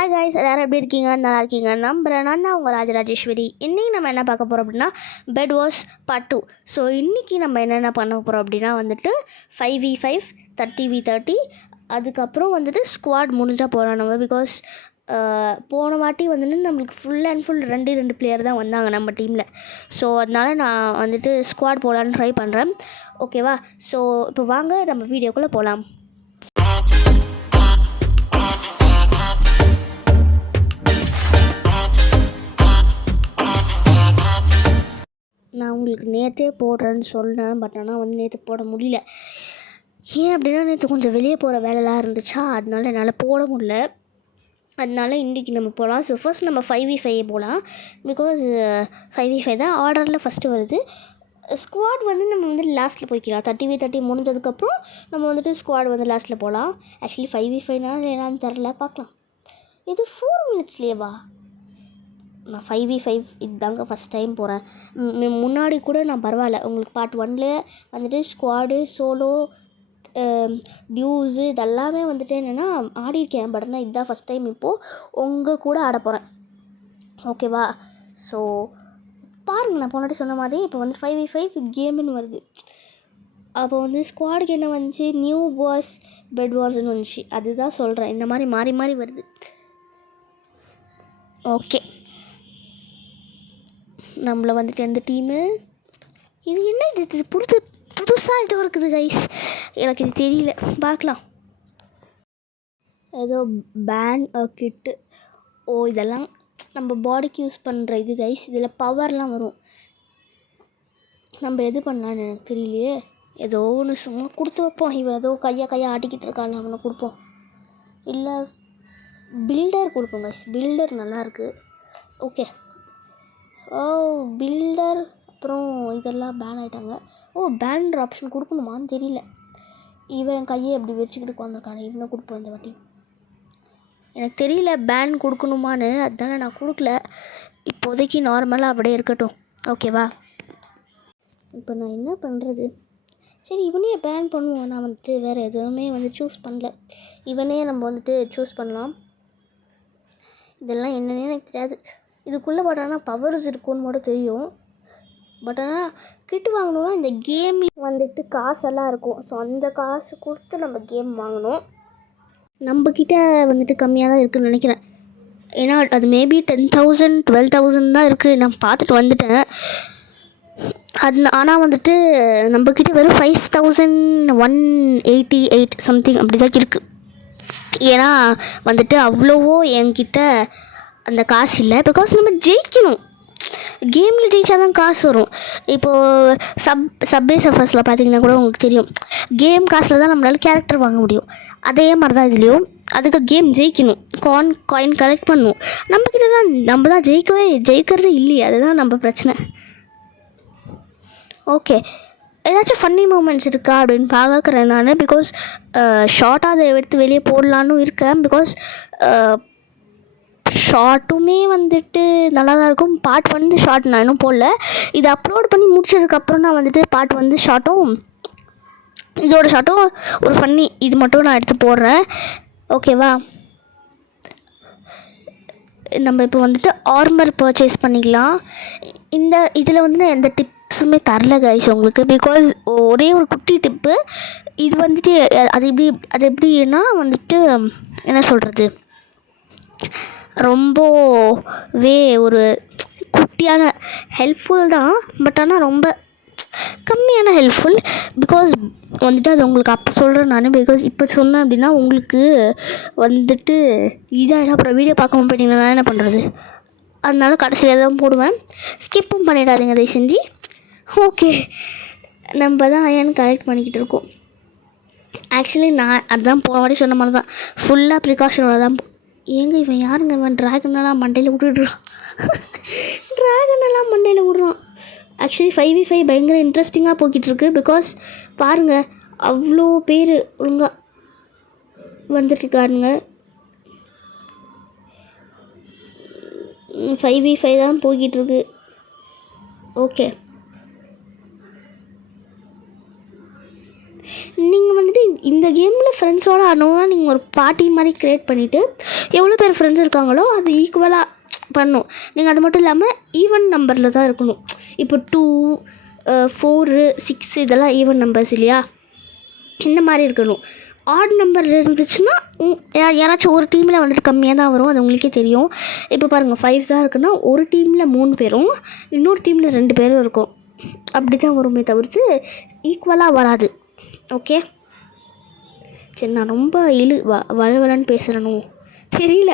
Hi guys, எல்லாரும் எப்படி இருக்கீங்க? நல்லா இருக்கீங்க நம்புகிறேன். நான் தான் உங்கள் ராஜராஜேஸ்வரி. இன்றைக்கி நம்ம என்ன பார்க்க போகிறோம் அப்படின்னா பெட் வார்ஸ் பார்ட் 2. ஸோ இன்றைக்கி நம்ம என்னென்ன பண்ண போகிறோம் அப்படின்னா 5v5 30v30, அதுக்கப்புறம் ஸ்குவாட் முடிஞ்சால் போகலாம் நம்ம. பிகாஸ் போன வாட்டி நம்மளுக்கு ஃபுல் அண்ட் ஃபுல் ரெண்டு பிளேயர் தான் வந்தாங்க நம்ம டீமில். ஸோ அதனால் நான் ஸ்குவாட் போகலான்னு ட்ரை பண்ணுறேன். ஓகேவா? ஸோ இப்போ வாங்க நம்ம வீடியோக்குள்ளே போகலாம். நான் உங்களுக்கு நேற்றே போடுறேன்னு சொன்னேன், பட் ஆனால் நேற்று போட முடியல. ஏன் அப்படின்னா நேற்று கொஞ்சம் வெளியே போகிற வேலைலாம் இருந்துச்சா, அதனால என்னால் போட முடியல. அதனால இன்றைக்கி நம்ம போகலாம். ஸோ ஃபர்ஸ்ட் நம்ம 5v5 போகலாம். பிகாஸ் 5v5 தான் ஆர்டரில் ஃபஸ்ட்டு வருது. ஸ்குவாட் நம்ம லாஸ்ட்டில் போய்க்கலாம். 30v30 முடிஞ்சதுக்கப்புறம் நம்ம ஸ்குவாட் லாஸ்ட்டில் போகலாம். ஆக்சுவலி 5v5னால என்னான்னு தெரில, பார்க்கலாம். இது 4 மினிட்ஸ்லேயேவா? நான் 5v5 இதுதாங்க ஃபஸ்ட் டைம் போகிறேன். முன்னாடி கூட நான் பரவாயில்ல, உங்களுக்கு பார்ட் 1ல் ஸ்குவாடு, சோலோ, டியூஸு இதெல்லாமே என்னென்னா ஆடியிருக்கேன். பட் ஆனால் இதுதான் ஃபஸ்ட் டைம் இப்போது உங்கள் கூட ஆட போகிறேன். ஓகேவா? ஸோ பாருங்கள், நான் போனாட்டி சொன்ன மாதிரி இப்போ 5v5 கேமுன்னு வருது. அப்போ ஸ்குவாடுக்கு என்ன வந்துச்சு, நியூ வார்ஸ், பெட் வார்ஸ்ன்னு வந்துச்சு. அதுதான் சொல்கிறேன், இந்த மாதிரி மாறி மாறி வருது. ஓகே, நம்மளை எந்த டீமு இது என்ன, இது புதுசாக இது இருக்குது கைஸ், எனக்கு இது தெரியல. பார்க்கலாம். ஏதோ பேன் கிட்டு, ஓ இதெல்லாம் நம்ம பாடிக்கு யூஸ் பண்ணுற இது கைஸ். இதில் பவர்லாம் வரும். நம்ம எது பண்ணலான்னு எனக்கு தெரியலையே. ஏதோ ஒன்று சும்மா கொடுத்து வைப்போம். இவன் ஏதோ கையை ஆட்டிக்கிட்டு இருக்கான்னு அவனை கொடுப்போம். இல்லை பில்டர் கொடுப்போம் கைஸ். பில்டர் நல்லாயிருக்கு. ஓகே. ஓ பில்டர், அப்புறம் இதெல்லாம் பேன் ஆகிட்டாங்க. ஓ பேன்ன்ற ஆப்ஷன் கொடுக்கணுமான்னு தெரியல. இவன் கையை எப்படி வச்சுக்கிட்டு உட்காந்துருக்கானே, இவனை கொடுப்போம் இந்த வாட்டி. எனக்கு தெரியல பேன் கொடுக்கணுமான்னு, அதனால நான் கொடுக்கல. இப்போதைக்கு நார்மலாக அப்படியே இருக்கட்டும். ஓகேவா? இப்போ நான் என்ன பண்ணுறது? சரி, இவனே பேன் பண்ணுவோம். நான் வேறு எதுவுமே சூஸ் பண்ணல. இவனே நம்ம சூஸ் பண்ணலாம். இதெல்லாம் என்னன்னே எனக்கு தெரியாது. இதுக்குள்ளே பட் ஆனால் பவர்ஸ் இருக்குன்னு மட்டும் தெரியும். பட் ஆனால் கிட்டு வாங்கணுன்னா இந்த கேமில் காசெல்லாம் இருக்கும். ஸோ அந்த காசு கொடுத்து நம்ம கேம் வாங்கணும். நம்மக்கிட்ட கம்மியாக தான் இருக்குதுன்னு நினைக்கிறேன். ஏன்னா அது மேபி 10,000 12,000 தான் இருக்குது. நான் பார்த்துட்டு வந்துட்டேன். அது ஆனால் நம்மக்கிட்ட வெறும் 5,188 சம்திங் அப்படி தான் இருக்குது. ஏன்னா அவ்வளவோ என்கிட்ட அந்த காசு இல்லை. பிகாஸ் நம்ம ஜெயிக்கணும். கேமில் ஜெயிச்சா தான் காசு வரும். இப்போது சப்வே சர்ஃபர்ஸில் பார்த்தீங்கன்னா கூட உங்களுக்கு தெரியும், கேம் காசில் தான் நம்மளால் கேரக்டர் வாங்க முடியும். அதே மாதிரி தான் இதுலேயும். அதுக்கு கேம் ஜெயிக்கணும், காயின் கலெக்ட் பண்ணணும். நம்மக்கிட்ட தான் நம்ம தான் ஜெயிக்கிறதே இல்லையே, அதுதான் நம்ம பிரச்சனை. ஓகே, ஏதாச்சும் ஃபன்னி மூமெண்ட்ஸ் இருக்கா அப்படின்னு பார்க்குறேன் நான். பிகாஸ் ஷார்ட்டாக அதை எடுத்து வெளியே போடலான்னு இருக்கேன். பிகாஸ் ஷார்ட்டுமே நல்லா தான் இருக்கும். பார்ட் ஷார்ட் நான் இன்னும் போடல. இதை அப்லோட் பண்ணி முடிச்சதுக்கப்புறம் நான் பார்ட் ஷார்ட்டும் இதோட ஷார்ட்டும் ஒரு ஃபன்னி இது மட்டும் நான் எடுத்து போடுறேன். ஓகேவா? நம்ம இப்போ ஆர்மர் பர்ச்சேஸ் பண்ணிக்கலாம். இதில் நான் எந்த டிப்ஸுமே தரல கைஸ் உங்களுக்கு. பிகாஸ் ஒரே ஒரு குட்டி டிப்பு இது அது எப்படின்னா என்ன சொல்கிறது, ரொம்பவே ஒரு குட்டியான ஹெல்ப்ஃபுல் தான். பட் ஆனால் ரொம்ப கம்மியான ஹெல்ப்ஃபுல். பிகாஸ் அது உங்களுக்கு அப்போ சொல்கிறேன் நான். பிகாஸ் இப்போ சொன்னேன் அப்படின்னா உங்களுக்கு இதாகிடும். அப்புறம் வீடியோ பார்க்காம போயிட்டீங்கன்னா நான் என்ன பண்ணுறது? அதனால கடைசியாக தான் போடுவேன். ஸ்கிப்பும் பண்ணிடாதீங்க அதை செஞ்சு. ஓகே, நம்ம தான் அயன் கலெக்ட் பண்ணிக்கிட்டு இருக்கோம். ஆக்சுவலி நான் அதுதான் போன வாட்டி சொன்ன மாதிரி தான், ஃபுல்லாக ப்ரிகாஷனோட தான். ஏங்க இவன் யாருங்க? இவன் ட்ராகனெல்லாம் மண்டையில் விட்டுடுறான். ஆக்சுவலி 5v5 பயங்கர இன்ட்ரெஸ்டிங்காக போய்கிட்டுருக்கு. பிகாஸ் பாருங்கள், அவ்வளோ பேர் ஒழுங்காக வந்துட்டுருக்காருங்க. 5v5 தான் போய்கிட்டுருக்கு. ஓகே, நீங்கள் இந்த கேமில் ஃப்ரெண்ட்ஸோடு ஆடணுன்னா நீங்கள் ஒரு பார்ட்டி மாதிரி க்ரியேட் பண்ணிவிட்டு எவ்வளோ பேர் ஃப்ரெண்ட்ஸ் இருக்காங்களோ அது ஈக்குவலாக பண்ணும். நீங்கள் அது மட்டும் இல்லாமல் ஈவன் நம்பரில் தான் இருக்கணும். இப்போ 2, 4, 6 இதெல்லாம் ஈவன் நம்பர்ஸ் இல்லையா, இந்த மாதிரி இருக்கணும். ஆட் நம்பர் இருந்துச்சுன்னா யாராச்சும் ஒரு டீமில் வந்துட்டு கம்மியாக தான் வரும், அது உங்களுக்கே தெரியும். இப்போ பாருங்கள் 5 தான் இருக்குன்னா ஒரு டீமில் 3 பேரும் இன்னொரு டீமில் 2 பேரும் இருக்கும். அப்படி தான் வருமே தவிர்த்து ஈக்குவலாக வராது. ஓகே, சரி நான் ரொம்ப வளவலன்னு பேசுகிறேனோ தெரியல.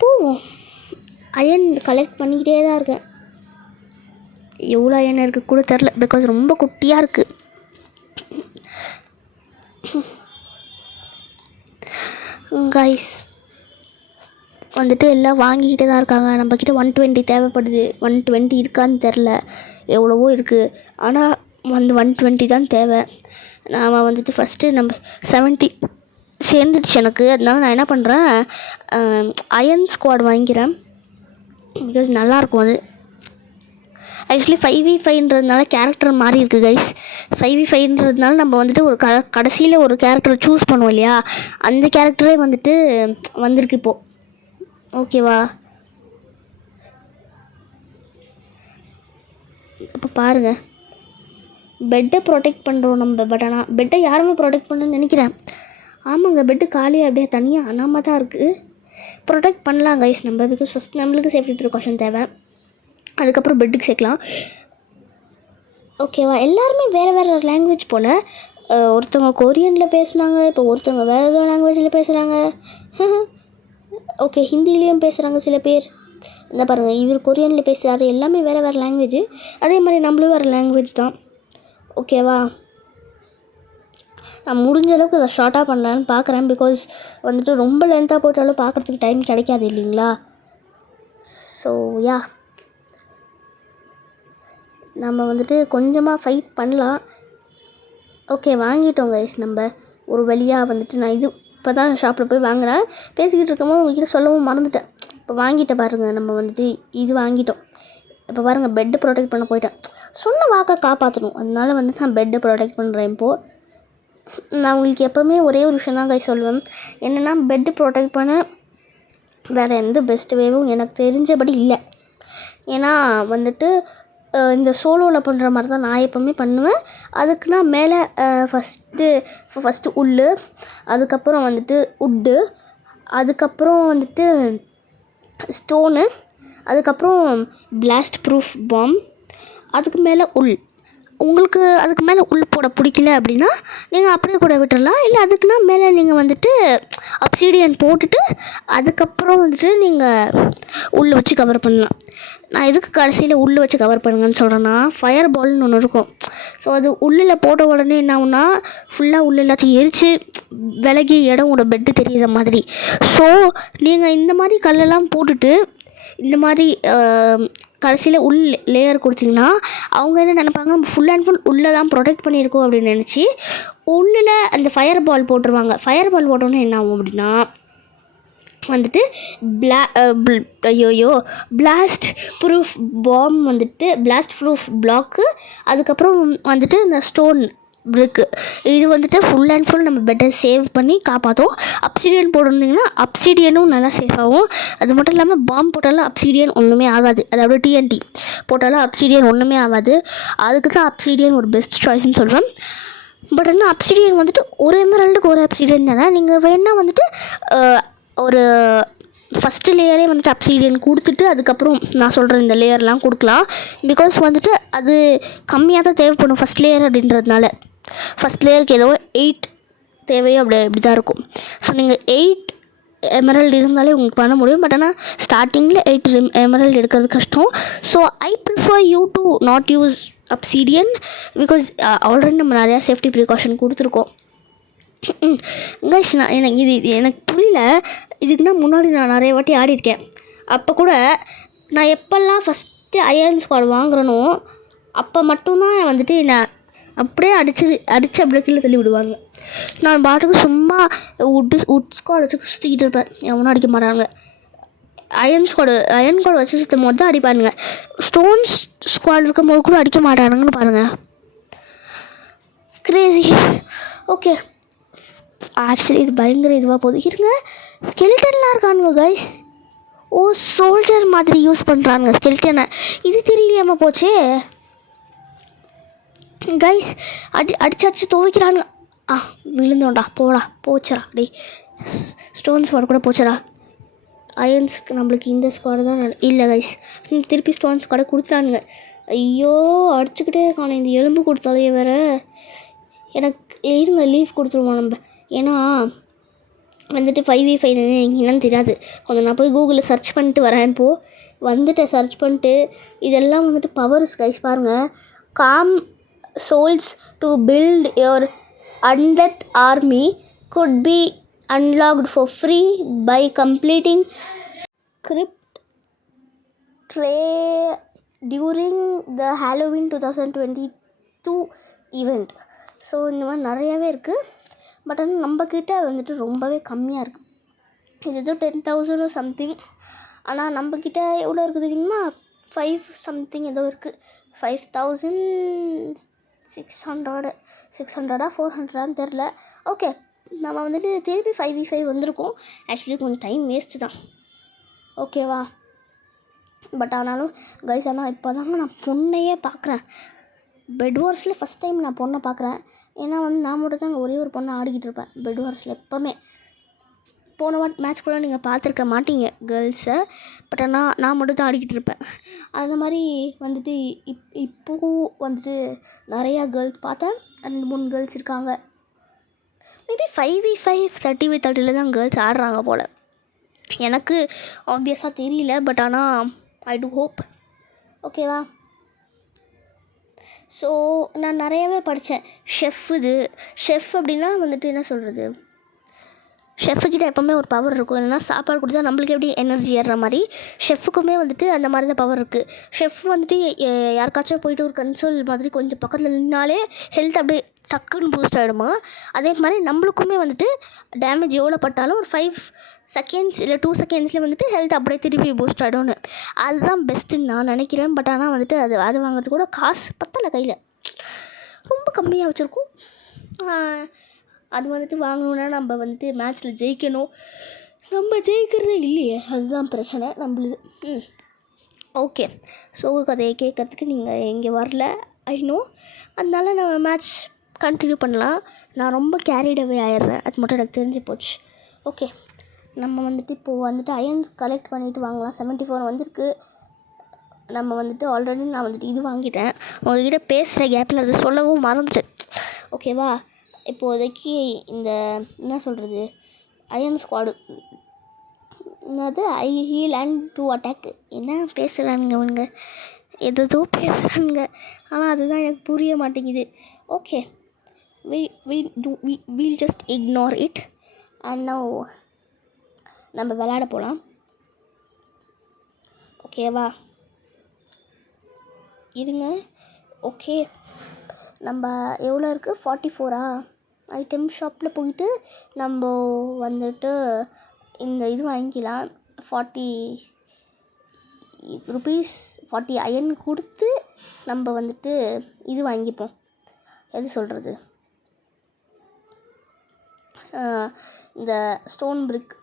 போவோம். அயன் கலெக்ட் பண்ணிக்கிட்டே தான் இருக்கேன். எவ்வளோ அயன் இருக்குது கூட தெரில, பிகாஸ் ரொம்ப குட்டியாக இருக்குது. கைஸ் வந்துட்டு எல்லாம் வாங்கிக்கிட்டே தான் இருக்காங்க. நம்மக்கிட்ட 120 தேவைப்படுது. 120 இருக்கான்னு தெரில, எவ்வளவோ இருக்குது. ஆனால் 120 தான் தேவை. நாம் வந்துட்டு ஃபஸ்ட்டு நம்ம 70 சேர்ந்துடுச்சு எனக்கு. அதனால நான் என்ன பண்ணுறேன், அயன் ஸ்குவாட் வாங்கிக்கிறேன். பிகாஸ் நல்லாயிருக்கும் அது. ஆக்சுவலி 5v5ன்றதுனால கேரக்டர் மாறி இருக்குது கைஸ். 5v5ன்றதுனால நம்ம வந்துட்டு ஒரு கடைசியில் ஒரு கேரக்டர் சூஸ் பண்ணுவோம் இல்லையா, அந்த கேரக்டரே வந்துட்டு வந்திருக்கு இப்போது. ஓகேவா, இப்போ பாருங்கள், பெட்டை ப்ரொடெக்ட் பண்ணுறோம் நம்ம. பட் ஆனால் பெட்டை யாருமே ப்ரொடெக்ட் பண்ணணும்னு நினைக்கிறேன். ஆமாங்க, பெட்டு காலியாக அப்படியே தனியாக அனாமல் தான் இருக்குது. ப்ரொடெக்ட் பண்ணலாம் கைஸ் நம்ம, பிகாஸ் ஃபஸ்ட் நம்மளுக்கு சேஃப்டி ப்ரிகாஷன் தேவை, அதுக்கப்புறம் பெட்டுக்கு சேர்க்கலாம். ஓகேவா, எல்லாருமே வேறு லாங்குவேஜ் போல். ஒருத்தவங்க கொரியனில் பேசுனாங்க, இப்போ ஒருத்தவங்க வேறு லாங்குவேஜில் பேசுகிறாங்க. ஓகே, ஹிந்திலேயும் பேசுகிறாங்க சில பேர். என்ன பாருங்கள், இவர் கொரியனில் பேசுகிறாரு. எல்லாமே வேறு லாங்குவேஜ். அதே மாதிரி நம்மளும் வேறு லாங்குவேஜ் தான். ஓகேவா, நான் முடிஞ்ச அளவுக்கு அதை ஷார்ட்டாக பண்ணலான்னு பார்க்குறேன். பிகாஸ் வந்துட்டு ரொம்ப லென்த்தாக போயிட்டாலும் பார்க்குறதுக்கு டைம் கிடைக்காது இல்லைங்களா. ஸோ யா, நம்ம வந்துட்டு கொஞ்சமாக ஃபைட் பண்ணலாம். ஓகே, வாங்கிட்டோம் கைஸ். நம்ம ஒரு வழியாக வந்துட்டு நான் இப்போ தான் ஷாப்பில் போய் வாங்கினேன். பேசிக்கிட்டு இருக்கும்போது உங்கள்கிட்ட சொல்லவும் மறந்துட்டேன். இப்போ வாங்கிட்டேன் பாருங்கள், நம்ம வந்துட்டு இது வாங்கிட்டோம். இப்போ பாருங்கள், பெட்டை ப்ரொடெக்ட் பண்ண போயிட்டேன். சொன்ன வாக்கை காப்பாற்றணும், அதனால வந்துட்டு நான் பெட்டை ப்ரொடெக்ட் பண்ணுறேன். இப்போது நான் உங்களுக்கு எப்போவுமே ஒரே ஒரு விஷயம் தான் கைஸ் சொல்லுவேன், என்னென்னா பெட்டை ப்ரொடெக்ட் பண்ண வேறு எந்த பெஸ்ட் வேவும் எனக்கு தெரிஞ்சபடி இல்லை. ஏன்னா வந்துட்டு இந்த சோலோவில் பண்ணுற மாதிரி தான் நான் எப்போவுமே பண்ணுவேன். அதுக்குன்னா மேலே ஃபஸ்ட்டு உல், அதுக்கப்புறம் வந்துட்டு உட்டு, அதுக்கப்புறம் வந்துட்டு ஸ்டோனு, அதுக்கப்புறம் பிளாஸ்ட் ப்ரூஃப் பாம், அதுக்கு மேலே உள். உங்களுக்கு அதுக்கு மேலே உள் போட பிடிக்கல அப்படின்னா நீங்கள் அப்படியே கூட விட்டுடலாம். இல்லை அதுக்குன்னா மேலே நீங்கள் வந்துட்டு அப்சீடியன் போட்டுட்டு அதுக்கப்புறம் வந்துட்டு நீங்கள் உள்ள வச்சு கவர் பண்ணலாம். நான் எதுக்கு கடைசியில் உள்ள வச்சு கவர் பண்ணுங்கன்னு சொல்கிறேன்னா, ஃபயர் பால்னு ஒன்று இருக்கும். ஸோ அது உள்ளில் போட்ட உடனே என்ன ஆகுனா, ஃபுல்லாக உள்ள எல்லாத்தையும் எரித்து விலகி இடமோட பெட்டு தெரிகிற மாதிரி. ஸோ நீங்கள் இந்த மாதிரி கல்லெல்லாம் போட்டுட்டு இந்த மாதிரி கடைசியில் உள் லேயர் கொடுத்திங்கன்னா அவங்க என்ன நினைப்பாங்க, ஃபுல் அண்ட் ஃபுல் உள்ளே தான் ப்ரொடெக்ட் பண்ணியிருக்கோம் அப்படின்னு நினச்சி உள்ளில் அந்த ஃபயர் பால் போட்டுருவாங்க. ஃபயர் பால் போட்டோன்னே என்ன ஆகும் அப்படின்னா வந்துட்டு பிளாஸ்ட் ப்ரூஃப் பாம் வந்துட்டு பிளாஸ்ட் ப்ரூஃப் பிளாக்கு, அதுக்கப்புறம் வந்துட்டு இந்த ஸ்டோன் பிரிக்கு, இது வந்துட்டு ஃபுல் அண்ட் ஃபுல் நம்ம பெட்டை சேவ் பண்ணி காப்பாற்றும். அப்சீடியன் போட்டிருந்திங்கன்னா அப்சீடியனும் நல்லா சேஃப் ஆகும். அது மட்டும் இல்லாமல் பாம் போட்டாலும் அப்சீடியன் ஒன்றுமே ஆகாது. அதாவது TNT போட்டாலும் அப்சீடியன் ஒன்றுமே ஆகாது. அதுக்கு தான் அப்சீடியன் ஒரு பெஸ்ட் சாய்ஸ்ன்னு சொல்கிறேன். பட் ஆனால் அப்சீடியன் வந்துட்டு ஒரு எமரல்டுக்கு ஒரு அப்சீடியன் தானே. நீங்கள் வேணால் வந்துட்டு ஒரு ஃபஸ்ட்டு லேயரே வந்துட்டு அப்சீடியன் கொடுத்துட்டு அதுக்கப்புறம் நான் சொல்கிற இந்த லேயர்லாம் கொடுக்கலாம். பிகாஸ் வந்துட்டு அது கம்மியாக தான் தேவைப்படும் ஃபஸ்ட் லேயர் அப்படின்றதுனால. ஃபஸ்ட் லேயருக்கு ஏதோ 8 தேவையோ அப்படி தான் இருக்கும். ஸோ நீங்கள் 8 எமரல்டு இருந்தாலே உங்களுக்கு பண்ண முடியும். பட் ஆனால் ஸ்டார்டிங்கில் 8 எமரல்டு எடுக்கிறது கஷ்டம். So I prefer you to not use obsidian because already நம்ம நிறையா சேஃப்டி ப்ரிகாஷன் கொடுத்துருக்கோம். கைஸ் எனக்கு புரியல. இதுக்குன்னா முன்னாடி நான் நிறைய வாட்டி ஆடிருக்கேன். அப்போ கூட நான் எப்போல்லாம் ஃபஸ்ட்டு அயர்ன் ஸ்குவாட் வாங்குறனோ அப்போ மட்டும்தான் வந்துட்டு நான் அப்படியே அடித்து அப்படியே கீழே தள்ளி விடுவாங்க. நான் பாட்டுக்கு சும்மா உட் ஸ்குவாட் வச்சு சுற்றிக்கிட்டு இருப்பேன். எவனும் அடிக்க மாட்டாங்க. அயர்ன் ஸ்குவாட் வச்சு சுற்றும் போது தான் அடிப்பானுங்க. ஸ்டோன்ஸ் ஸ்குவாட் இருக்கும் போது கூட அடிக்க மாட்டானுங்கன்னு பாருங்கள். கிரேசி. ஓகே, ஆக்சுவலி இது பயங்கர இதுவாக போகுது. இருங்க, ஸ்கெல்டன்லாம் இருக்கானுங்க கைஸ். ஓ, சோல்ஜர் மாதிரி யூஸ் பண்ணுறானுங்க ஸ்கெல்டனை. இது தெரியலையாமல் போச்சே கைஸ். அடிச்சு துவைக்கிறானுங்க. விழுந்தோண்டா, போச்சரா டே. ஸ்டோன் ஸ்குவாட் கூட போச்சரா. அயன்ஸ்க்கு நம்மளுக்கு இந்த ஸ்குவாடு தான் இல்லை கைஸ். திருப்பி ஸ்டோன் ஸ்குவாடை கொடுத்துட்டானுங்க. ஐயோ, அடிச்சுக்கிட்டே இருக்கானே இந்த எலும்பு கொடுத்தாலே வேறு. எனக்கு இருங்க, லீவ் கொடுத்துருவோம் நம்ம. ஏன்னா வந்துட்டு 5v5 என்னன்னு தெரியாது. கொஞ்சம் நான் போய் கூகுளில் சர்ச் பண்ணிட்டு வரேன். இப்போது வந்துட்டு சர்ச் பண்ணிட்டு இதெல்லாம் வந்துட்டு பவர்ஸ் கைஸ் பாருங்கள். Com souls to build your undead army could be unlocked for free by completing crypt tray during the Halloween 2022 event. So இந்த மாதிரி நிறையாவே இருக்குது. பட் ஆனால் நம்மக்கிட்ட வந்துட்டு ரொம்பவே கம்மியாக இருக்குது. இது ஏதோ 10,000 சம்திங். ஆனால் நம்மக்கிட்ட எவ்வளோ இருக்குது தெரியுமா? 5 சம்திங் ஏதோ இருக்குது. 5,600 400 தெரில. ஓகே, நம்ம வந்துட்டு திருப்பி 5v5 வந்திருக்கோம். ஆக்சுவலி கொஞ்சம் டைம் வேஸ்ட்டு தான், ஓகேவா? பட் ஆனாலும் கைஸ், ஆனால் இப்போ தாங்க நான் பொண்ணையே பார்க்குறேன். பெட் வார்ஸில் ஃபஸ்ட் டைம் நான் பொண்ணை பார்க்குறேன். ஏன்னா வந்து நான் மட்டும் தான் ஒரே ஒரு பொண்ணை ஆடிக்கிட்டு இருப்பேன் பெட் வார்ஸில் எப்போவுமே. போன மேட்ச் கூட நீங்கள் பார்த்துருக்க மாட்டீங்க கேர்ள்ஸை. பட் ஆனால் நான் மட்டும் தான் ஆடிக்கிட்டு இருப்பேன். அந்த மாதிரி வந்துட்டு இப்போது வந்துட்டு நிறையா கேர்ள்ஸ் பார்த்தேன். 2-3 கேர்ள்ஸ் இருக்காங்க. மேபி 5v5 30v30 தான் கேர்ள்ஸ் ஆடுறாங்க போல். எனக்கு ஆப்வியஸாக தெரியல. பட் ஆனால் ஐ டூ ஹோப், ஓகேவா? ஸோ நான் நிறையாவே படித்தேன். ஷெஃப் அப்படின்னா வந்துட்டு என்ன சொல்கிறது, ஷெஃப்கிட்ட எப்போவுமே ஒரு பவர் இருக்கும். என்னென்னா சாப்பாடு கொடுத்தா நம்மளுக்கு எப்படி எனர்ஜி ஏறுற மாதிரி ஷெஃப்க்குமே வந்துட்டு அந்த மாதிரி தான் பவர் இருக்குது. ஷெஃப் வந்துட்டு யாருக்காச்சும் போயிட்டு ஒரு கன்சோல் மாதிரி கொஞ்சம் பக்கத்தில் நின்னாலே ஹெல்த் அப்படியே டக்குன்னு பூஸ்ட் ஆகிடுமா. அதே மாதிரி நம்மளுக்குமே வந்துட்டு டேமேஜ் எவ்வளோ பட்டாலும் ஒரு 5 செகண்ட்ஸ் இல்லை 2 செகண்ட்ஸில் வந்துட்டு ஹெல்த் அப்படியே திருப்பி பூஸ்ட் ஆகிடும்னு. அதுதான் பெஸ்ட்டுன்னு நான் நினைக்கிறேன். பட் ஆனால் வந்துட்டு அது வாங்குறது கூட காசு பத்தலை, கையில் ரொம்ப கம்மியாக வச்சுருக்கோம். அது வந்துட்டு வாங்கணுன்னா நம்ம வந்துட்டு மேட்ச்சில் ஜெயிக்கணும். நம்ம ஜெயிக்கிறதே இல்லையே, அதுதான் பிரச்சனை நம்மளுது. ஓகே, சோக கதையை கேட்குறதுக்கு நீங்கள் இங்கே வரல, ஐ நோ. அதனால நம்ம மேட்ச் கண்டினியூ பண்ணலாம். நான் ரொம்ப கேரிடவே ஆயிடுறேன், அது மட்டும் எனக்கு தெரிஞ்சு போச்சு. ஓகே, நம்ம வந்துட்டு இப்போது வந்துட்டு அயன்ஸ் கலெக்ட் பண்ணிவிட்டு வாங்கலாம். 74 வந்திருக்கு. நம்ம வந்துட்டு ஆல்ரெடி நான் வந்துட்டு இது வாங்கிட்டேன். உங்கள்கிட்ட பேசுகிற கேப்பில் அது சொல்லவும் மறந்துட்டேன், ஓகேவா? இப்போதைக்கு இந்த என்ன சொல்கிறது, அயன் ஸ்குவாடு என்னது ஐ ஹீல் அண்ட் டு அட்டாக் என்ன பேசுகிறானுங்க அவங்க, எதோ பேசுகிறானுங்க. ஆனால் அதுதான் எனக்கு புரிய மாட்டேங்குது. Okay, we'll just ignore it and now நம்ம விளையாட போகலாம், ஓகேவா? இருங்க. ஓகே, நம்ம எவ்வளோ இருக்குது, 44 ஐட்டம் ஷாப்பில் போயிட்டு நம்ம வந்துட்டு இந்த இது வாங்கிக்கலாம். 40 rupees 40 அயன் கொடுத்து நம்ம வந்துட்டு இது வாங்கிப்போம். எது சொல்கிறது, இந்த ஸ்டோன் பிரிக்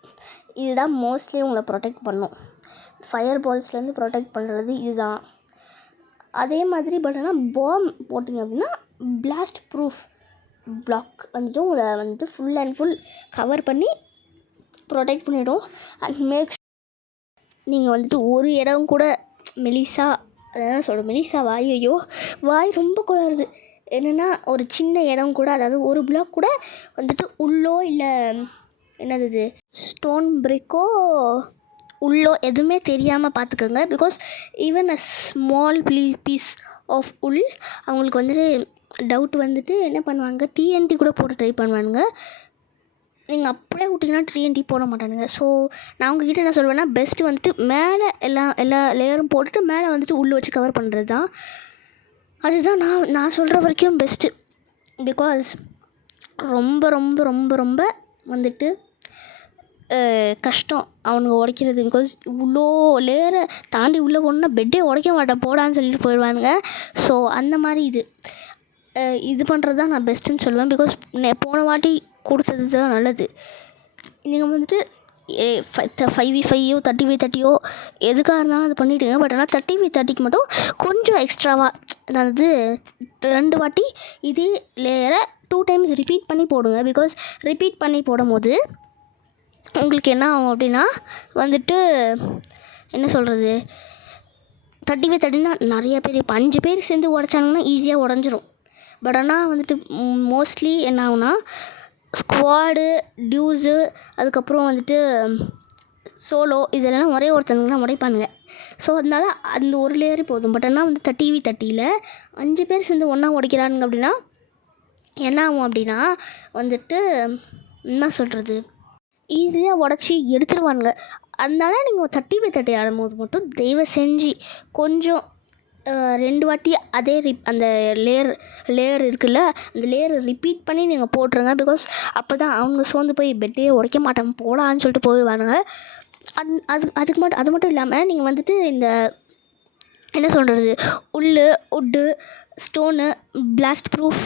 இதுதான் மோஸ்ட்லி உங்களை ப்ரொடெக்ட் பண்ணும். ஃபயர் பால்ஸ்லேருந்து ப்ரொடெக்ட் பண்ணுறது இதுதான். அதே மாதிரி பட் ஆனால் பாம் போட்டிங்க அப்படின்னா பிளாஸ்ட் ப்ரூஃப் பிளாக் வந்துட்டு உங்களை வந்துட்டு ஃபுல் அண்ட் ஃபுல் கவர் பண்ணி ப்ரொடெக்ட் பண்ணிவிடும். அண்ட் மேக் நீங்கள் வந்துட்டு ஒரு இடம் கூட மெலிசா, அதான் சொல்கிறேன் மெலிசா வாயையோ வாய் ரொம்ப குளருது. என்னென்னா ஒரு சின்ன இடம் கூட, அதாவது ஒரு பிளாக் கூட வந்துட்டு உள்ளோ இல்லை என்னது இது ஸ்டோன் பிரிக்கோ உள்ளோ எதுவுமே தெரியாமல் பார்த்துக்கோங்க. Because even a small piece of உள் அவங்களுக்கு வந்துட்டு டவுட் வந்துட்டு என்ன பண்ணுவாங்க, டிஎன்டி கூட போட்டு ட்ரை பண்ணுவானுங்க. நீங்கள் அப்படியே விட்டிங்கன்னா டிஎன்டி போட மாட்டானுங்க. ஸோ நான் உங்ககிட்ட என்ன சொல்வேன்னா, பெஸ்ட்டு வந்துட்டு மேலே எல்லா லேயரும் போட்டுட்டு மேலே வந்துட்டு உள்ளே வச்சு கவர் பண்ணுறது தான். அதுதான் நான் சொல்கிற வரைக்கும் பெஸ்ட்டு. பிகாஸ் ரொம்ப ரொம்ப ரொம்ப ரொம்ப வந்துட்டு கஷ்டம் அவனுங்க உடைக்கிறது. பிகாஸ் இவ்வளோ லேயரை தாண்டி உள்ளே போனால் பெட்டே உடைக்க மாட்டேன் போடான்னு சொல்லிட்டு போயிடுவானுங்க. ஸோ அந்த மாதிரி இது பண்ணுறது தான் நான் பெஸ்ட்டுன்னு சொல்லுவேன். பிகாஸ் போன வாட்டி கொடுத்தது தான் நல்லது. நீங்கள் வந்துட்டு 5v5யோ 30v30யோ எதுக்காக இருந்தாலும் அது பண்ணிவிடுங்க. பட் ஆனால் 30v30க்கு மட்டும் கொஞ்சம் எக்ஸ்ட்ராவாக, அதாவது 2 வாட்டி இதே லேயரை 2 டைம்ஸ் ரிப்பீட் பண்ணி போடுங்க. பிகாஸ் ரிப்பீட் பண்ணி போடும் போது உங்களுக்கு என்ன ஆகும் அப்படின்னா வந்துட்டு என்ன சொல்கிறது, 30v30னா நிறைய பேர், இப்போ 5 பேர் சேர்ந்து உடச்சாங்கன்னா ஈஸியாக உடஞ்சிரும். பட் ஆனால் வந்துட்டு மோஸ்ட்லி என்ன ஆகுனா ஸ்குவாடு, டியூஸு, அதுக்கப்புறம் வந்துட்டு சோலோ, இதெல்லாம் ஒரே ஒருத்தவங்க தான் உடைப்பானுங்க. ஸோ அதனால அந்த ஒரு லேயரே போதும். பட் ஆனால் வந்து 30v30யில் 5 பேர் சேர்ந்து ஒன்றா உடைக்கிறானுங்க அப்படின்னா என்ன ஆகும் அப்படின்னா வந்துட்டு என்ன சொல்கிறது, ஈஸியாக உடச்சி எடுத்துருவானுங்க. அதனால நீங்கள் 30v30 ஆடும்போது மட்டும் தயவு செஞ்சு கொஞ்சம் 2 வாட்டி அதே அந்த லேயர் இருக்குல்ல, அந்த லேயரை ரிப்பீட் பண்ணி நீங்கள் போட்டுருங்க. பிகாஸ் அப்போ தான் அவங்க சோர்ந்து போய் பெட்டே உடைக்க மாட்டாங்க போடான்னு சொல்லிட்டு போயிடுவானுங்க. அது மட்டும் இல்லாமல் நீங்கள் வந்துட்டு இந்த என்ன சொல்கிறது, உட்டு, ஸ்டோனு, பிளாஸ்ட் ப்ரூஃப்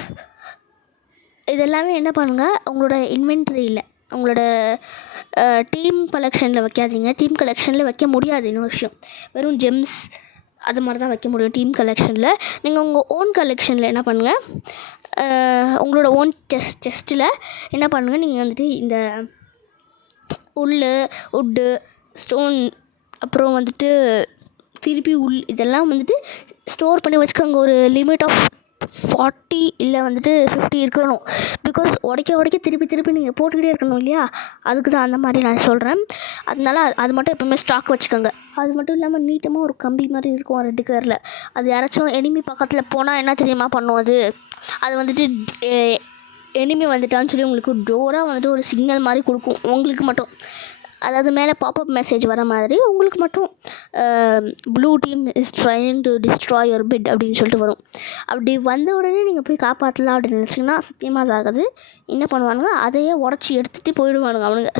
இதெல்லாமே என்ன பண்ணுங்கள், உங்களோட இன்வென்ட்ரியில், உங்களோட டீம் கலெக்ஷனில் வைக்காதீங்க. டீம் கலெக்ஷனில் வைக்க முடியாது. இன்னொரு விஷயம், வெறும் ஜெம்ஸ் அது மாதிரி தான் வைக்க முடியும் டீம் கலெக்ஷனில். நீங்கள் உங்கள் ஓன் கலெக்ஷனில் என்ன பண்ணுங்கள், உங்களோட ஓன் செஸ்ட்டில் என்ன பண்ணுங்கள், நீங்கள் வந்துட்டு இந்த உட்டு, ஸ்டோன், அப்புறம் வந்துட்டு திருப்பி இதெல்லாம் வந்துட்டு ஸ்டோர் பண்ணி வச்சுக்கோங்க. ஒரு லிமிட் ஆஃப் 40 இல்லை வந்துட்டு 50 இருக்கணும். பிகாஸ் உடைக்க திருப்பி நீங்கள் போட்டுக்கிட்டே இருக்கணும் இல்லையா, அதுக்கு தான் அந்த மாதிரி நான் சொல்கிறேன். அதனால அது மட்டும் எப்போவுமே ஸ்டாக் வச்சுக்கோங்க. அது மட்டும் இல்லாமல் நீட்டமாக ஒரு கம்பி மாதிரி இருக்கும் ரெட் கலரில். அது யாராச்சும் எனிமி பக்கத்தில் போனால் என்ன தெரியுமா பண்ணும், அது வந்துட்டு எனிமி வந்துட்டான்னு சொல்லி உங்களுக்கு டோராக வந்துட்டு ஒரு சிக்னல் மாதிரி கொடுக்கும் உங்களுக்கு மட்டும். அதாவது மேலே பாப்அப் மெசேஜ் வர மாதிரி உங்களுக்கு மட்டும் blue team is trying to destroy your bed அப்படின்னு சொல்லிட்டு வரும். அப்படி வந்த உடனே நீங்கள் போய் காப்பாற்றலாம் அப்படின்னு நினச்சிங்கன்னா சத்தியமாக அது ஆகாது. என்ன பண்ணுவானுங்க, அதையே உடச்சி எடுத்துகிட்டு போயிடுவானுங்க அவனுங்க.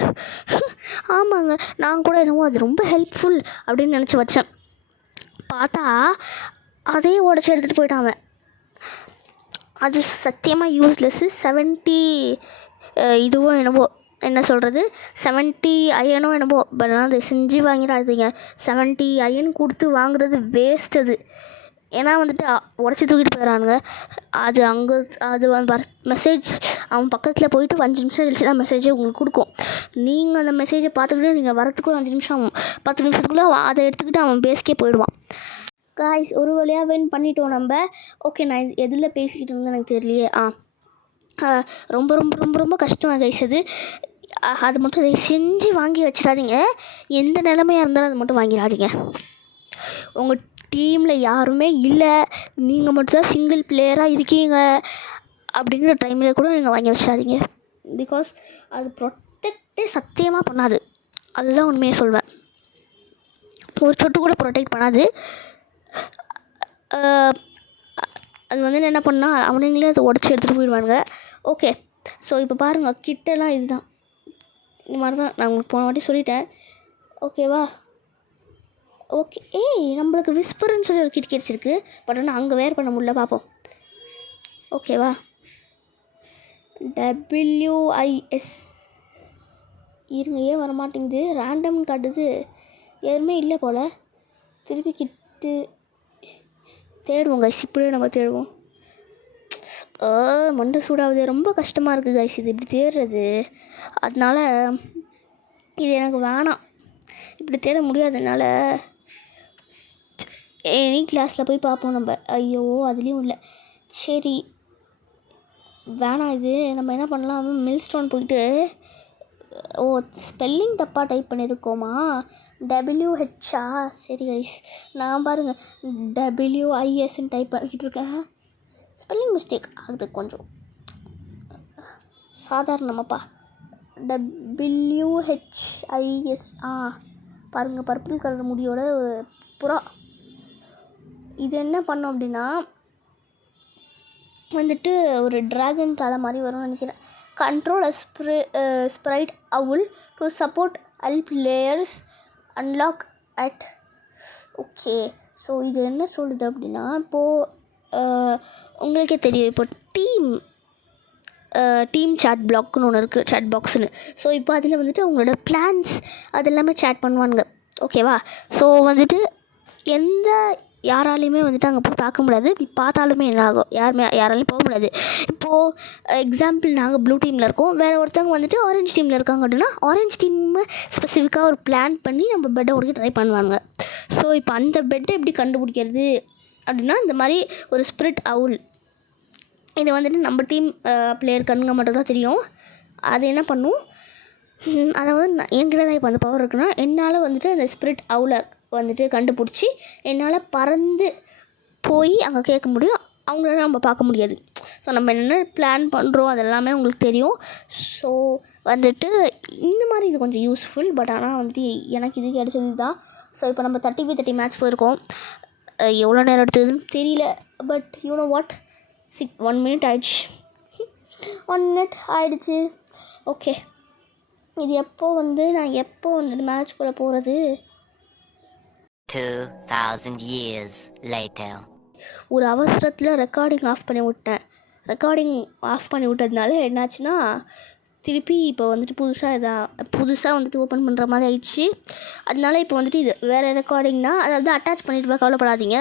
ஆமாங்க, நான் கூட என்னவோ அது ரொம்ப ஹெல்ப்ஃபுல் அப்படின்னு நினச்சி வச்சேன். பார்த்தா அதையே உடச்சி எடுத்துகிட்டு போயிட்டான் அவன். அது சத்தியமாக யூஸ்லெஸ்ஸு. 70 இதுவும் என்னவோ என்ன சொல்கிறது 70 அயனோ என்னவோ. பட் ஆனால் அதை செஞ்சு வாங்கிடாதீங்க. 70 அயன் கொடுத்து வாங்குறது வேஸ்ட். அது ஏன்னா வந்துட்டு உடச்சி தூக்கிட்டு போயிடறானுங்க. அது வர மெசேஜ் அவன் பக்கத்தில் போயிட்டு 5 நிமிஷம் கழிச்சு தான் மெசேஜே உங்களுக்கு கொடுக்கும். நீங்கள் அந்த மெசேஜை பார்த்துக்கிட்டு நீங்கள் வரத்துக்கு ஒரு 5 நிமிஷம் ஆகும். 10 நிமிஷத்துக்குள்ளே அதை எடுத்துக்கிட்டு அவன் பேஸ்க்கே போயிடுவான். காய்ஸ், ஒரு வழியாக வின் பண்ணிட்டோம் நம்ம. ஓகே, நான் எதில் பேசிக்கிட்டு இருந்தேன் எனக்கு தெரியலையே. ரொம்ப ரொம்ப ரொம்ப ரொம்ப கஷ்டமாக கைஸ். அது மட்டும் அதை செஞ்சு வாங்கி வச்சிடாதீங்க. எந்த நிலைமையாக இருந்தாலும் அது மட்டும் வாங்கிடாதீங்க. உங்கள் டீமில் யாருமே இல்லை, நீங்கள் மட்டும்தான் சிங்கிள் பிளேயராக இருக்கீங்க அப்படிங்கிற டைமில் கூட நீங்கள் வாங்கி வச்சிடாதீங்க. பிகாஸ் அது ப்ரொடெக்டே சத்தியமாக பண்ணாது. அதுதான் உண்மையை சொல்வேன். ஒரு சொட்டு கூட ப்ரொடெக்ட் பண்ணாது. அது வந்து என்ன பண்ணால் அவனுங்களே அதை உடச்சி எடுத்துகிட்டு போயிடுவானுங்க. ஓகே, ஸோ இப்போ பாருங்கள், கிட்டெல்லாம் இதுதான் இந்த மாதிரி தான் நான் உங்களுக்கு போன வாட்டி சொல்லிட்டேன். ஓகேவா? ஓகே. நம்மளுக்கு விஸ்பர்னு சொல்லி ஒரு கிட் கிடச்சிருக்கு. பட் ஆனால் அங்கே வேர் பண்ண முடியல. பார்ப்போம். ஓகேவா? WIS இருங்க, ஏன் வரமாட்டேங்குது, ரேண்டம்னு காட்டுது. எதுவுமே இல்லை போல். திருப்பி கிட்டு தேடுவோம் கைஸ். இப்படியே நம்ம தேடுவோம். மண்டை சூடாகுது. ரொம்ப கஷ்டமாக இருக்குது கைஸ் இது இப்படி தேடுறது. அதனால் இது எனக்கு வேணாம். இப்படி தேட முடியாததுனால எனி கிளாஸில் போய் பார்ப்போம் நம்ம. ஐயோ, அதுலேயும் இல்லை. சரி வேணாம். இது நம்ம என்ன பண்ணலாம், மில் ஸ்டோன் போயிட்டு ஸ்பெல்லிங் தப்பாக டைப் பண்ணியிருக்கோமா, WH. சரி கைஸ், நான் பாருங்கள் WISன்னு டைப் பண்ணிக்கிட்டு இருக்கேன். ஸ்பெல்லிங் மிஸ்டேக் ஆகுது கொஞ்சம். சாதாரணமாப்பா. WHIS. பாருங்கள், பர்பிள் கலர் முடியோட புறா. இது என்ன பண்ணோம் அப்படின்னா வந்துட்டு ஒரு ட்ராகன் தலை மாதிரி வரும்னு நினைக்கிறேன். Control Sprite owl to support Al players unlock at. Okay, so இது என்ன சொல்லுது அப்படின்னா, இப்போது உங்களுக்கே தெரியும், இப்போ டீம் டீம் சேட் பிளாக்னு ஒன்று இருக்குது, சேட் பாக்ஸ்னு. ஸோ இப்போ அதில் வந்துட்டு அவங்களோட பிளான்ஸ் அது எல்லாமே சேட் பண்ணுவானுங்க. ஓகேவா? ஸோ வந்துட்டு யாராலையுமே வந்துட்டு அங்கே போய் பார்க்க முடியாது. இப்படி பார்த்தாலுமே என்ன ஆகும், யாராலையும் போக முடியாது. இப்போது எக்ஸாம்பிள் நாங்கள் ப்ளூ டீமில் இருக்கோம், வேறு ஒருத்தவங்க வந்துட்டு ஆரஞ்ச் டீமில் இருக்காங்க அப்படின்னா ஆரஞ்ச் டீம் ஸ்பெசிஃபிக்காக ஒரு பிளான் பண்ணி நம்ம பெட்டை உடைக்க ட்ரை பண்ணுவாங்க. ஸோ இப்போ அந்த பெட்டை எப்படி கண்டுபிடிக்கிறது அப்படின்னா, இந்த மாதிரி ஒரு ஸ்பிரிட் அவுல், இது வந்துட்டு நம்ம டீம் பிளேயர் கண்ணுங்க மட்டும் தான் தெரியும். அது என்ன பண்ணும், அதாவது என்கிட்ட தான் இப்போ அந்த பவர் இருக்குன்னா என்னால் வந்துட்டு அந்த ஸ்பிரிட் அவுலை வந்துட்டு கண்டுபிடிச்சி என்னால் பறந்து போய் அங்கே கேட்க முடியும், அவங்கள நம்ம பார்க்க முடியாது. ஸோ நம்ம என்னென்ன பிளான் பண்ணுறோம் அதெல்லாமே உங்களுக்கு தெரியும். ஸோ வந்துட்டு இந்த மாதிரி இது கொஞ்சம் யூஸ்ஃபுல். பட் ஆனால் வந்துட்டு எனக்கு இது கிடச்சது தான். ஸோ இப்போ நம்ம 30v30 மேட்ச் போயிருக்கோம். எவ்வளோ நேரம் எடுத்ததுன்னு தெரியல. But you know what, 1 minute ஆயிடுச்சு. 1 minute ஆயிடுச்சு. ஓகே, இது நான் எப்போ வந்துட்டு மேட்ச்குள்ளே போகிறது? 2000 years later. ஒரு அவசரத்தில் ரெக்கார்டிங் ஆஃப் பண்ணி விட்டேன். ரெக்கார்டிங் ஆஃப் பண்ணி விட்டதுனால என்னாச்சுன்னா, திருப்பி இப்போ வந்துட்டு புதுசாக வந்துட்டு ஓப்பன் பண்ணுற மாதிரி ஆயிடுச்சு. அதனால இப்போ வந்துட்டு இது வேறு ரெக்கார்டிங் தான், அதாவது அட்டாச் பண்ணிவிட்டு கவலைப்படாதீங்க.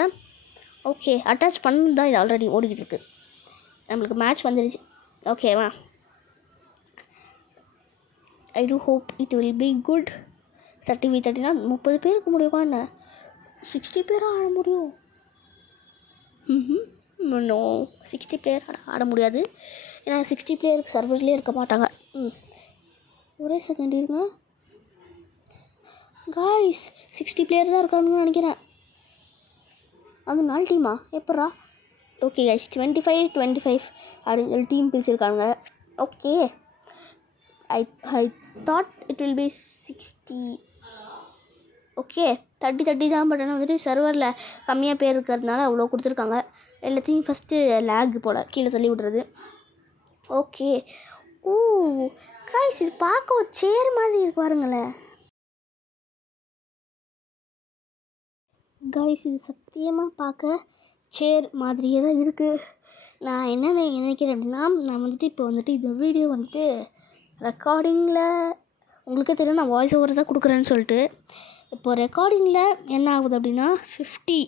ஓகே, அட்டாச் பண்ணது தான் இது ஆல்ரெடி ஓடிக்கிட்டு இருக்குது. நம்மளுக்கு மேட்ச் வந்துடுச்சு. ஓகேவா? I do hope it will be good. 30v30னா 30 பேருக்கு முடியுமா என்ன? 60 பேராக ஆட முடியும்? நோ, 60 பிளேயர் ஆட முடியாது. ஏன்னா 60 பிளேயருக்கு சர்வர்லேயே இருக்க மாட்டாங்க. ஒரே செகண்ட் இருங்க காய்ஸ், 60 பிளேயர் தான் இருக்கானுன்னு நினைக்கிறேன். அது 4 டீமா எப்பட்றா? ஓகே கைஸ், 25 அப்படின்னு சொல்லி டீம் பிரிச்சிருக்காங்க. Okay, I thought it will B 60. Okay, 30 தான். பட் ஆனால் வந்துட்டு சர்வரில் கம்மியாக பேர் இருக்கிறதுனால அவ்வளோ கொடுத்துருக்காங்க. எல்லாத்தையும் ஃபஸ்ட்டு லேக் போல் கீழே தள்ளி விடுறது. ஓகே, ஓ கைஸ், இது பார்க்க ஒரு சேர் மாதிரி இருக்கு பாருங்களேன். கைஸ், இது சத்தியமாக பார்க்க சேர் மாதிரியே தான் இருக்குது. நான் என்ன நினைக்கிறேன் அப்படின்னா, நான் வந்துட்டு இப்போ வந்துட்டு இந்த வீடியோ வந்துட்டு ரெக்கார்டிங்கில் உங்களுக்கே தெரியும் நான் வாய்ஸ் ஓவர் தான் கொடுக்குறேன்னு சொல்லிட்டு. இப்போது ரெக்கார்டிங்கில் என்ன ஆகுது அப்படின்னா 50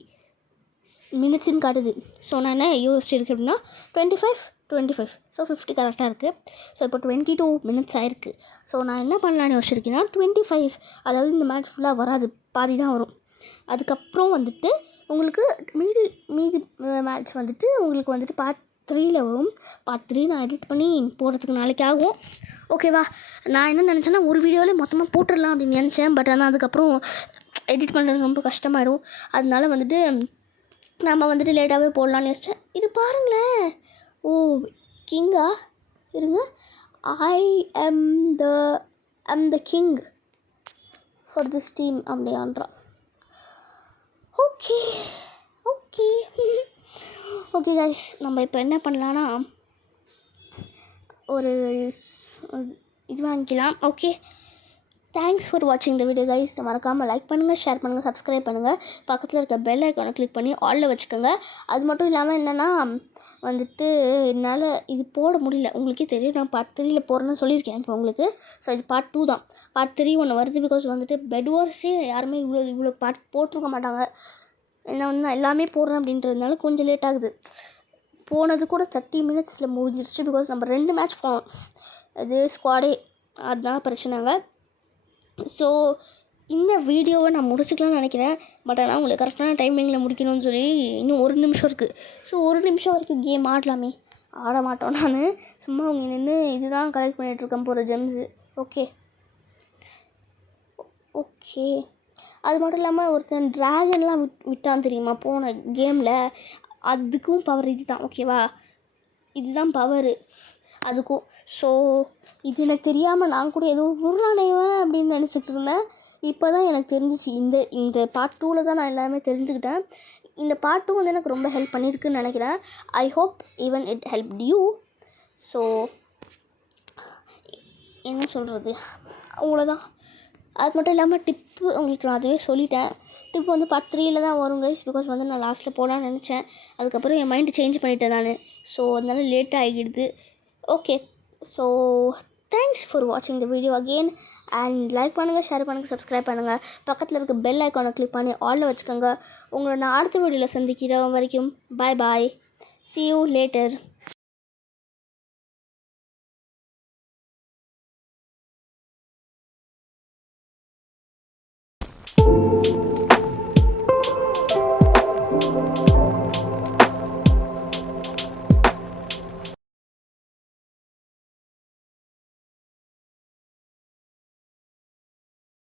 minutesன்னு காட்டுது. ஸோ நான் என்ன யோசிச்சிருக்கேன் அப்படின்னா 25. ஸோ 50 கரெக்டாக இருக்குது. ஸோ இப்போ 22 minutes ஆயிருக்கு. ஸோ நான் என்ன பண்ணலான்னு யோசிச்சிருக்கேன்னா 25, அதாவது இந்த மேட்ச் ஃபுல்லாக வராது, பாதி தான் வரும். அதுக்கப்புறம் வந்துட்டு உங்களுக்கு மீதி மேட்ச் வந்துட்டு உங்களுக்கு வந்துட்டு பார்ட் 3ல் வரும். பார்ட் 3 நான் எடிட் பண்ணி போடுறதுக்கு நாளைக்கு ஆகும். ஓகேவா? நான் என்ன நினச்சேன்னா ஒரு வீடியோவிலே மொத்தமாக போட்டுடலாம் அப்படின்னு நினச்சேன். பட் ஆனால் அதுக்கப்புறம் எடிட் பண்ணுறது ரொம்ப கஷ்டமாயிடும். அதனால வந்துட்டு நம்ம வந்துட்டு லேட்டாகவே போடலான்னு யோசித்தேன். இது பாருங்களேன், ஓ கிங்கா இருங்க, I am the king for this team அப்படியான்றா. ஓகே கைஸ், நம்ம இப்போ என்ன பண்ணலான்னா ஒரு இது வாங்கிக்கலாம். ஓகே, தேங்க்ஸ் ஃபார் வாட்சிங் த வீடியோ கைஸ். மறக்காமல் லைக் பண்ணுங்கள், ஷேர் பண்ணுங்கள், சப்ஸ்கிரைப் பண்ணுங்கள். பக்கத்தில் இருக்க பெல் ஐக்கானை கிளிக் பண்ணி ஆலில் வச்சுக்கோங்க. அது மட்டும் இல்லாமல் என்னென்னா வந்துட்டு என்னால் இது போட முடியல, உங்களுக்கே தெரியும். நான் பார்ட் 3ல் போடுறேன்னு சொல்லியிருக்கேன் இப்போ உங்களுக்கு. ஸோ இது பார்ட் 2 தான். பார்ட் 3 ஒன்று வருது. பிகாஸ் வந்துட்டு பெட் வார்ஸே யாருமே இவ்வளோ பார்ட் போட்டிருக்க மாட்டாங்க. ஏன்னா வந்து நான் எல்லாமே போடுறேன் அப்படின்றதுனால கொஞ்சம் லேட் ஆகுது. போனது கூட 30 minutesல முடிஞ்சிருச்சு. பிகாஸ் நம்ம 2 மேட்ச் போனோம், அது ஸ்குவாடே, அதுதான் பிரச்சனைங்க. ஸோ இந்த வீடியோவை நான் முடிச்சுக்கலாம்னு நினைக்கிறேன். பட் ஆனால் உங்களுக்கு கரெக்டான டைமிங்கில் முடிக்கணும்னு சொல்லி இன்னும் 1 நிமிஷம் இருக்குது. ஸோ 1 நிமிஷம் வரைக்கும் கேம் ஆடலாமே. ஆட மாட்டோம். நான் சும்மா அவங்க நின்று இதுதான் கலெக்ட் பண்ணிகிட்ருக்கேன் போகிற ஜெம்ஸு. ஓகே அது மட்டும் இல்லாமல் ஒருத்தன் ட்ராகன்லாம் விட்டான் தெரியுமா போன கேமில், அதுக்கும் பவர் இது தான். ஓகேவா? இதுதான் பவரு அதுக்கும். ஸோ இது எனக்கு தெரியாமல் நான் கூட ஏதோ விடுறானேவன் அப்படின்னு நினச்சிட்டு இருந்தேன். இப்போ தான் எனக்கு தெரிஞ்சிச்சு. இந்த பார்ட் 2ல் தான் நான் எல்லாமே தெரிஞ்சுக்கிட்டேன். இந்த பார்ட் 2 வந்து எனக்கு ரொம்ப ஹெல்ப் பண்ணியிருக்குன்னு நினைக்கிறேன். I hope even it help you. So என்ன சொல்கிறது, அவ்வளோதான். அது மட்டும் இல்லாமல் டிப்பு உங்களுக்கு நான் அதுவே சொல்லிட்டேன். டிப்பு வந்து பார்ட் 3ல் தான் வரும் கைஸ். பிகாஸ் வந்து நான் லாஸ்ட்டில் போகலான்னு நினச்சேன். அதுக்கப்புறம் என் மைண்டு சேஞ்ச் பண்ணிட்டேன் நான். ஸோ அதனால லேட்டாக ஆகிடுது. ஓகே, ஸோ தேங்க்ஸ் ஃபார் வாட்சிங் the video again and like பண்ணுங்கள், ஷேர் பண்ணுங்கள், சப்ஸ்கிரைப் பண்ணுங்கள். பக்கத்தில் இருக்க பெல் ஐக்கானை கிளிக் பண்ணி ஆலில் வச்சுக்கோங்க. உங்களை நான் அடுத்த வீடியோவில் சந்திக்கிற வரைக்கும் பாய் பாய். See you later.